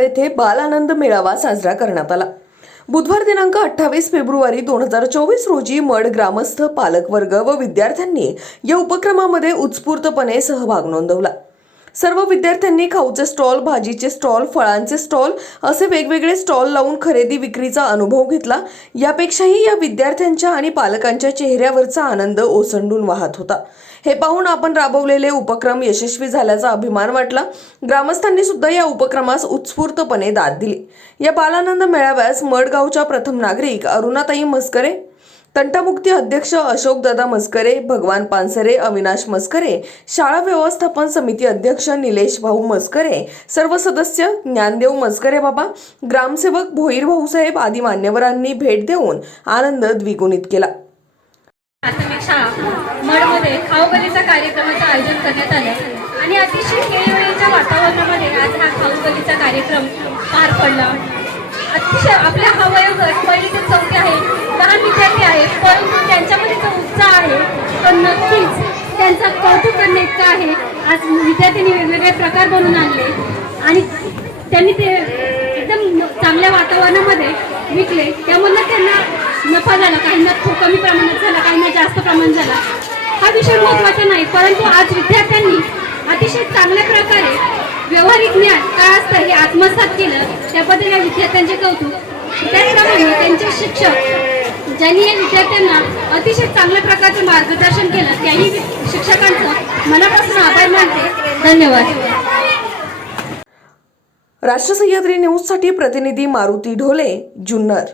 येथे बाल आनंद मेळावा साजरा करण्यात आला. बुधवार दिनांक अठ्ठावीस फेब्रुवारी दोन हजार चोवीस रोजी मड ग्रामस्थ पालकवर्ग व विद्यार्थ्यांनी या उपक्रमामध्ये उत्स्फूर्तपणे सहभाग नोंदवला. सर्व विद्यार्थ्यांनी खाऊचे स्टॉल भाजीचे स्टॉल फळांचे स्टॉल असे वेगवेगळे स्टॉल लावून खरेदी विक्रीचा अनुभव घेतला. यापेक्षाही या विद्यार्थ्यांच्या आणि पालकांच्या चेहऱ्यावरचा आनंद ओसंडून वाहत होता. हे पाहून आपण राबवलेले उपक्रम यशस्वी झाल्याचा अभिमान वाटला. ग्रामस्थांनी सुद्धा या उपक्रमास उत्स्फूर्तपणे दाद दिली. या बालानंद मेळाव्यास मडगावच्या प्रथम नागरिक अरुणाताई मस्करे तंटमुक्ती अध्यक्ष अशोकदादा मस्करे भगवान पानसरे अविनाश मस्करे शाळा व्यवस्थापन समिती अध्यक्ष निलेश भाऊ मस्करे सर्व सदस्य ज्ञानदेव मस्करे बाबा ग्रामसेवक भोईर भाऊसाहेब आदी मान्यवरांनी भेट देऊन आनंद द्विगुणित केला. प्राथमिक शाळा मडमध्ये खाऊगलीचा कार्यक्रमाचं आयोजन करण्यात आलं. आणि अतिशय खेळीमेळीच्या वातावरणामध्ये आज हा खाऊगलीचा कार्यक्रम पार पडला. अतिशय आपल्या हा वयोगट पहिली ते चौथी आहे. लहान विद्यार्थी आहेत परंतु त्यांच्यामध्ये जो उत्साह आहे तो नक्कीच त्यांचा कौतुक करणे इतकं आहे. आज विद्यार्थ्यांनी वेगवेगळे प्रकार बनवून आणले आणि त्यांनी ते एकदम चांगल्या वातावरणामध्ये विकले. त्यामधनं त्यांना नफा झाला काहींना खूप कमी प्रमाणात झाला काहींना जास्त प्रमाणात झाला. हा विषय महत्त्वाचा नाही परंतु आज विद्यार्थ्यांनी अतिशय चांगल्या प्रकारे व्यवहारिक ज्ञान काय असतं हे आत्मसात केलं. त्याबद्दल या विद्यार्थ्यांचे कौतुक. त्याचप्रमाणे त्यांचे शिक्षक ज्यांनी या विद्यार्थ्यांना अतिशय चांगल्या प्रकारचं मार्गदर्शन केलं त्याही शिक्षकांचं मनापासून आभार मानते. धन्यवाद. राष्ट्र सह्याद्री न्यूजसाठी प्रतिनिधी मारुती ढोले जुन्नर.